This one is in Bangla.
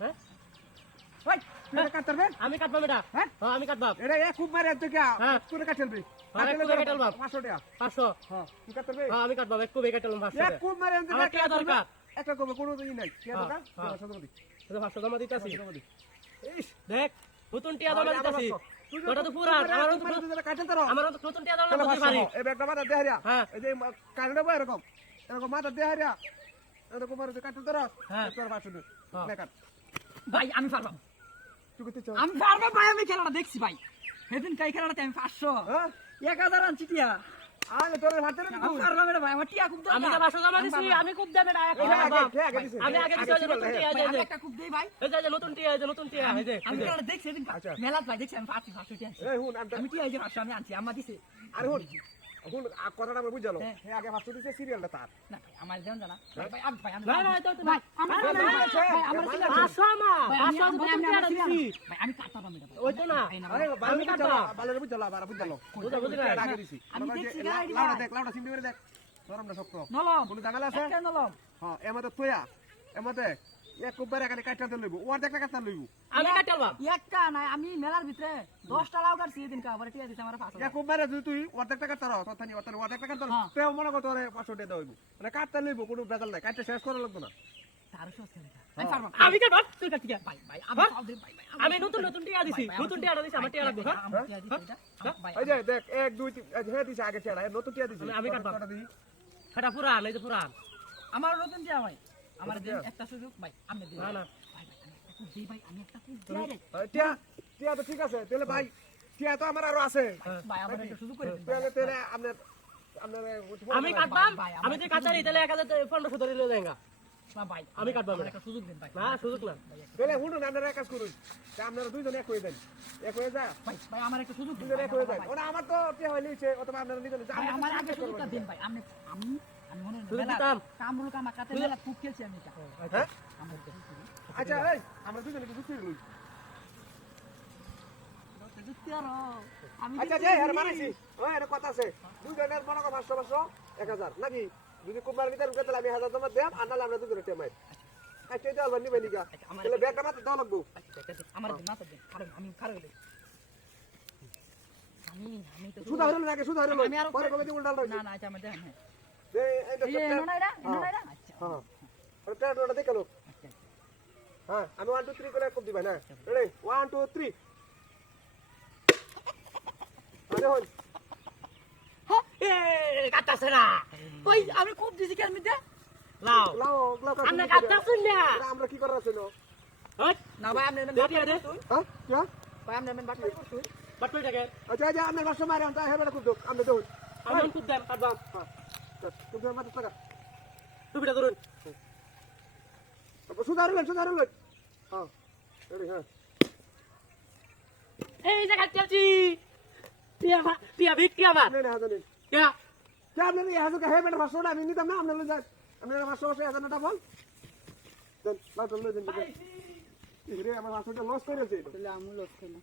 হ্যাঁ ওই তুই কাটতে পারবে আমি কাটবা বেটা হ্যাঁ আমি কাটবা এটা এক খুব মারে তুই কি পুরো কাটলবি কাটল বাপ 500 টাকা 500 হ্যাঁ তুই কাটতে পারবে আমি কাটবা এক কুবে কাটলাম 500 এক খুব মারে তুই আমার কি দরকার একটা কবে কোনো দিন নাই কি দরকার 500 জমা দিতাছি ইস দেখ নতুন টিয়া জমা দিতাছি ওটা তো পুরা আমার তো নতুন টিয়া জমা দিতে পারি এই ব্যাগটা মাথা দে হারিয়া হ্যাঁ এই যে কাটলে বই এরকম এরকম মাথা দে হারিয়া এরকম মারে তুই কাটতে তোরা তোর 500 না কাট ভাই আমি পারলাম তুই করতে চাও আমি পারবো ভাই আমি খেলাটা দেখছি ভাই সেদিন কাই খেলাটাতে আমি 500 হ্যাঁ 1000 আনছি টিয়া আরে তোর হাতে রে আমি পারলাম এটা ভাই আমার টিয়া খুব আমি তো 500 জমা দিছি আমি খুব দেব এটা আমি আগে দিছি নতুন টিয়া আমি একটা খুব দেই ভাই এই যে নতুন টিয়া এই যে আমি খেলাটা দেখছি সেদিন মেলাত ভাই দেখছি আমি 500 টিয়া আনছি এই হুন আমি টিয়া এই যে 500 আমি আনছি আম্মা দিছে আরে হুন হুন কথাটা আমরা বুঝালো হে আগে 500 দিছে সিরিয়ালটা তার না ভাই আমার দেন জানা ভাই আমি ভাই আমি না না তো ভাই আমার আমার 500 মা 500 নতুন টিয়া দিছি ভাই আমি কাটতাম এটা ওই তো না আরে আমি কাটবা বালের বুঝালো আবার বুঝালো বুঝি না আগে দিছি আমি দেখছি লাউডা দেখ লাউডা সিমটি করে দেখ তোর আমরা শক্ত নলম কোন জানালা আছে একটা নলম হ্যাঁ এমতে তোয়া এমতে এক কুবারে এখানে কাটতে লইব ওর দেখ কাটতে লইব আমি কাটলবা একটা নাই আমি মেলার ভিতরে 10টা লাউ কাটছি এদিন কা আবার টিয়া দিছে আমার 500 এক কুবারে যদি তুই ওর দেখ কাটতে রাও তথানি ওর দেখ কাটতে তেও মনে কর তোরে 500 টাকা দেব মানে কাটতে লইব কোনো বেজাল নাই কাটতে শেষ করা লাগবে না তারও সহজ খেলা আমি পারবো আমি কাটবা তুই কাট টিয়া ভাই ভাই আমি সব দিই ভাই আমি নতুন টিয়া দিছি নতুন টিয়া দিছি আমার টিয়া লাগবে হ্যাঁ আমার টিয়া দিছে এটা ভাই এই যে দেখ 1 2 3 হে দিছে আগে ছেড়া নতুন টিয়া দিছি আমি কাটবা এটা পুরান এই যে পুরান আমার নতুন টিয়া ভাই আমার দিন একটা সুযোগ ভাই আমি দিই না না ভাই ভাই আমি একটা খুব দিই ভাই আমি একটা খুব দিই রে টিয়া টিয়া তো ঠিক আছে তাহলে ভাই টিয়া তো আমার আরো আছে ভাই আমার একটা সুযোগ করে দিন তাহলে তাহলে আপনার আপনার আমি কাটবাম আমি তো কাটারি তাহলে 1500 ধরে লয়ে যাঙ্গা না ভাই আমি কাটবাম আমার একটা সুযোগ দিন ভাই না সুযোগ না তাহলে হুনুন আপনারা এক কাজ করুন তা আপনারা দুইজন এক হয়ে দেন এক হয়ে যা ভাই ভাই আমার একটা সুযোগ দিন দুইজন এক হয়ে যায় ওরা আমার তো টিয়া হইলেছে অথবা আপনারা নিবেন ভাই আমার আগে সুযোগটা দিন ভাই আমি আমি আমি মনে সুযোগ মেলা দিতাম। কামরুল কামা কাতে মেলা খুব খেলছি আমি এটা হ্যাঁ আমার একটা সুযোগ আচ্ছা এই আমরা দুইজনে কি যুক্তি লই যুক্তি আর আমি আচ্ছা যে আর মানাইছি ওই এর কথা আছে দুইজনের মনে কর 500 500 1000 নাকি যদি কুমার ভিতর উঠে তাহলে আমি 1000 জমা দেব আর নালে আমরা দুইজনে টেমাই আচ্ছা এটা আলবা নিবে নিগা তাহলে ব্যাগটা মাত্র দাও লাগবো আমার দিন মাথা দিন আমি খারাপ হইলে আমি তো সুদা হইলো নাকি সুদা হইলো আমি আরো পরে কবে দি উল্টা না না আচ্ছা আমার দেন হ্যাঁ এইটা এই নোনাইরা আচ্ছা হ্যাঁ আর টাটা দেখে লো হ্যাঁ আমি 1 2 3 করে কোপ দিবা না রেডি 1 2 3 আরে হল এ কাটাছে না ওই আমি খুব দিছি কেন মিতে লাও লাও লাও আমরা কাটাছুন না আমরা কি করার আছে ওই না ভাই আপনি দে দে দে হ্যাঁ কি ভাই আপনি বাট করছুন বাটুই থাকে আচ্ছা আচ্ছা আমরা বাসা মারে আমরা হেবেটা খুব আমরা দেখুন আমি খুব দাম কাটবাম তুমি মাত্র টাকা টুপিটা ধরুন সুদা হইলো হ্যাঁ রেডি হ্যাঁ এই যে কাটছি টিয়া ভিক্টি আমার আপনি না হাজার টিয়া কে আপনি এই হাজার হেবেটা বাসা আমি নিতাম না আপনারা যান আপনারা বাসা বাসা হাজার টাকা বল দেন লাউ লই দেন রে আমার বাসাটা লস করেছে তাহলে আমু লস কইনা